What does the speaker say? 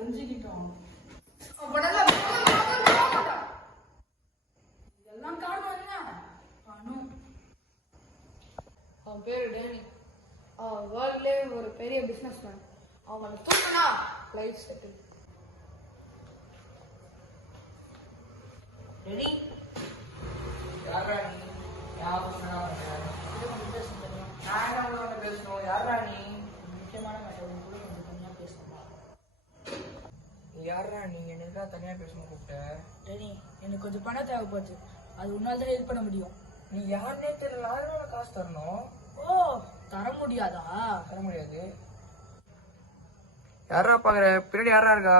தெரிஞ்சுக்கிட்டோம். இதெல்லாம் காரணம் என்ன? பணம். அவன் பேரு டேனி. அவன் வேர்ல்ட்லே ஒரு பெரிய பிசினஸ் மேன். அவனை தூக்கினா லைஃப் செட்டில். ரெடி? யாரா நீ? நான் என்ன பேசணும்? யாரா நீ? முக்கியமான மேட்டர் கூட கொஞ்சம் தனியா பேசணுமா? யாரா நீ? எனக்கு தனியா பேசணும் கூப்பிட்ட? டேனி, எனக்கு கொஞ்சம் பணம் தேவைப்படுது. அது உன்னால தான் ஹெல்ப் பண்ண முடியும். நீ யாருன்னே தெரியல, காசு தரணும். ஓ, தர முடியாதா? தர முடியாது. யாரா பாக்குற? பின்னாடி யாரா இருக்கா?